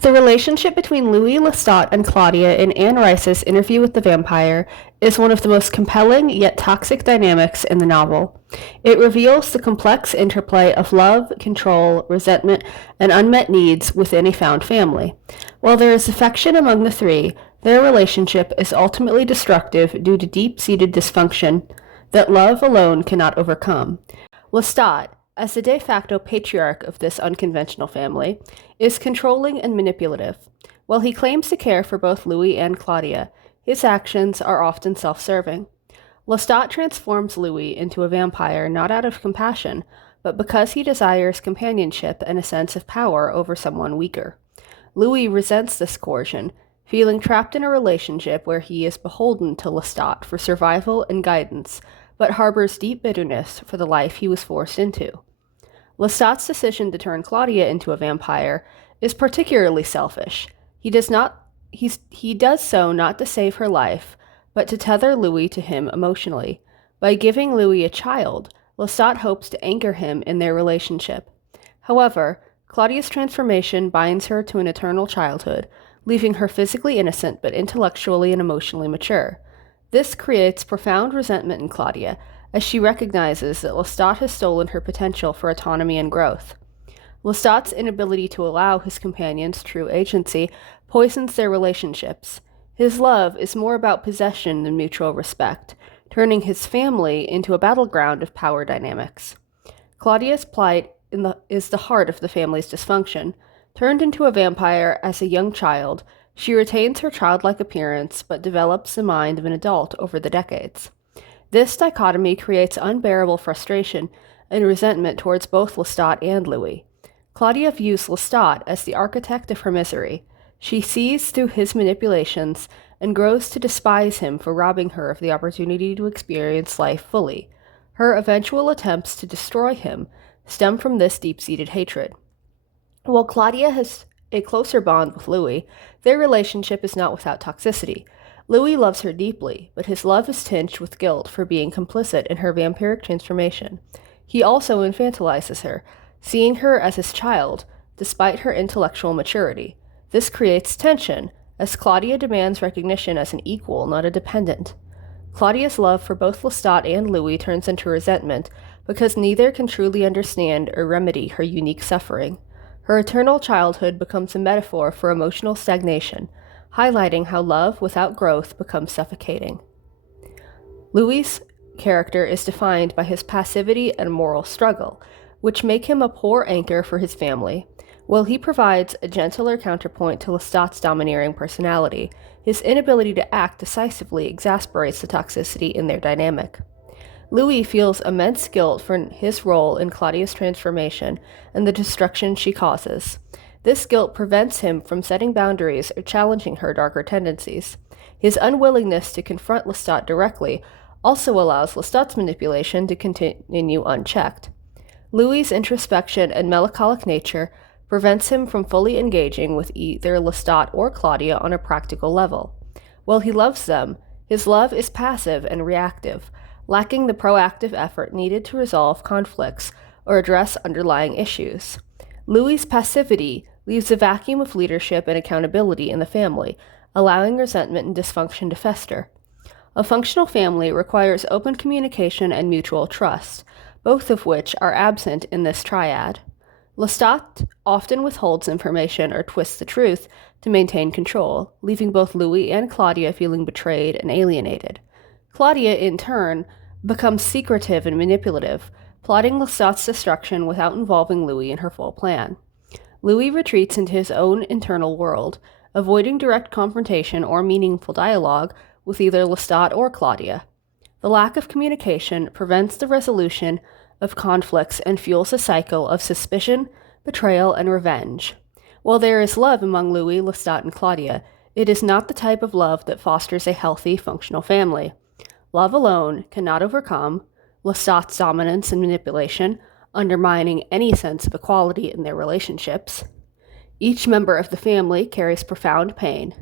The relationship between Louis Lestat and Claudia in Anne Rice's Interview with the Vampire is one of the most compelling yet toxic dynamics in the novel. It reveals the complex interplay of love, control, resentment, and unmet needs within a found family. While there is affection among the three, their relationship is ultimately destructive due to deep-seated dysfunction that love alone cannot overcome. Lestat, as the de facto patriarch of this unconventional family, is controlling and manipulative. While he claims to care for both Louis and Claudia, his actions are often self-serving. Lestat transforms Louis into a vampire not out of compassion, but because he desires companionship and a sense of power over someone weaker. Louis resents this coercion, feeling trapped in a relationship where he is beholden to Lestat for survival and guidance, but harbors deep bitterness for the life he was forced into. Lestat's decision to turn Claudia into a vampire is particularly selfish. He does so not to save her life, but to tether Louis to him emotionally. By giving Louis a child, Lestat hopes to anchor him in their relationship. However, Claudia's transformation binds her to an eternal childhood, leaving her physically innocent but intellectually and emotionally mature. This creates profound resentment in Claudia, as she recognizes that Lestat has stolen her potential for autonomy and growth. Lestat's inability to allow his companions true agency poisons their relationships. His love is more about possession than mutual respect, turning his family into a battleground of power dynamics. Claudia's plight is the heart of the family's dysfunction. Turned into a vampire as a young child, she retains her childlike appearance but develops the mind of an adult over the decades. This dichotomy creates unbearable frustration and resentment towards both Lestat and Louis. Claudia views Lestat as the architect of her misery. She sees through his manipulations and grows to despise him for robbing her of the opportunity to experience life fully. Her eventual attempts to destroy him stem from this deep-seated hatred. While Claudia has a closer bond with Louis, their relationship is not without toxicity. Louis loves her deeply, but his love is tinged with guilt for being complicit in her vampiric transformation. He also infantilizes her, seeing her as his child, despite her intellectual maturity. This creates tension, as Claudia demands recognition as an equal, not a dependent. Claudia's love for both Lestat and Louis turns into resentment because neither can truly understand or remedy her unique suffering. Her eternal childhood becomes a metaphor for emotional stagnation, highlighting how love without growth becomes suffocating. Louis' character is defined by his passivity and moral struggle, which make him a poor anchor for his family. While he provides a gentler counterpoint to Lestat's domineering personality, his inability to act decisively exasperates the toxicity in their dynamic. Louis feels immense guilt for his role in Claudia's transformation and the destruction she causes. This guilt prevents him from setting boundaries or challenging her darker tendencies. His unwillingness to confront Lestat directly also allows Lestat's manipulation to continue unchecked. Louis' introspection and melancholic nature prevents him from fully engaging with either Lestat or Claudia on a practical level. While he loves them, his love is passive and reactive, lacking the proactive effort needed to resolve conflicts or address underlying issues. Louis' passivity leaves a vacuum of leadership and accountability in the family, allowing resentment and dysfunction to fester. A functional family requires open communication and mutual trust, both of which are absent in this triad. Lestat often withholds information or twists the truth to maintain control, leaving both Louis and Claudia feeling betrayed and alienated. Claudia, in turn, becomes secretive and manipulative, plotting Lestat's destruction without involving Louis in her full plan. Louis retreats into his own internal world, avoiding direct confrontation or meaningful dialogue with either Lestat or Claudia. The lack of communication prevents the resolution of conflicts and fuels a cycle of suspicion, betrayal, and revenge. While there is love among Louis, Lestat, and Claudia, it is not the type of love that fosters a healthy, functional family. Love alone cannot overcome Lestat's dominance and manipulation, undermining any sense of equality in their relationships. Each member of the family carries profound pain.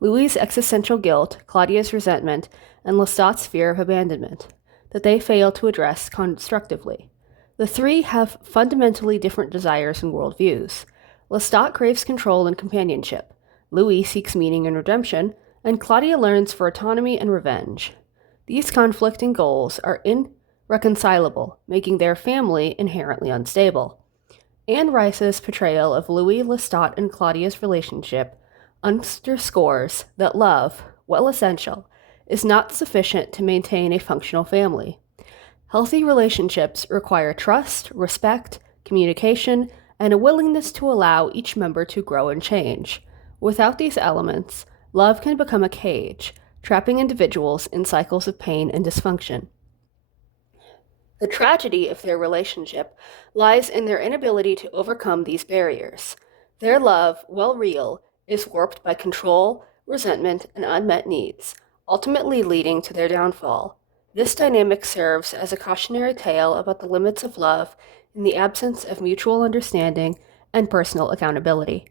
Louis' existential guilt, Claudia's resentment, and Lestat's fear of abandonment that they fail to address constructively. The three have fundamentally different desires and worldviews. Lestat craves control and companionship. Louis seeks meaning and redemption, and Claudia learns for autonomy and revenge. These conflicting goals are irreconcilable, making their family inherently unstable. Anne Rice's portrayal of Louis, Lestat, and Claudia's relationship underscores that love, while essential, is not sufficient to maintain a functional family. Healthy relationships require trust, respect, communication, and a willingness to allow each member to grow and change. Without these elements, love can become a cage, trapping individuals in cycles of pain and dysfunction. The tragedy of their relationship lies in their inability to overcome these barriers. Their love, while real, is warped by control, resentment, and unmet needs, ultimately leading to their downfall. This dynamic serves as a cautionary tale about the limits of love in the absence of mutual understanding and personal accountability.